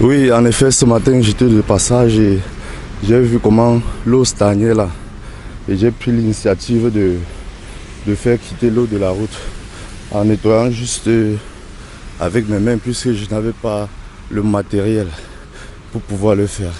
Oui, en effet, ce matin j'étais de passage et j'ai vu comment l'eau stagnait là. Et j'ai pris l'initiative de faire quitter l'eau de la route en nettoyant juste avec mes mains puisque je n'avais pas le matériel pour pouvoir le faire.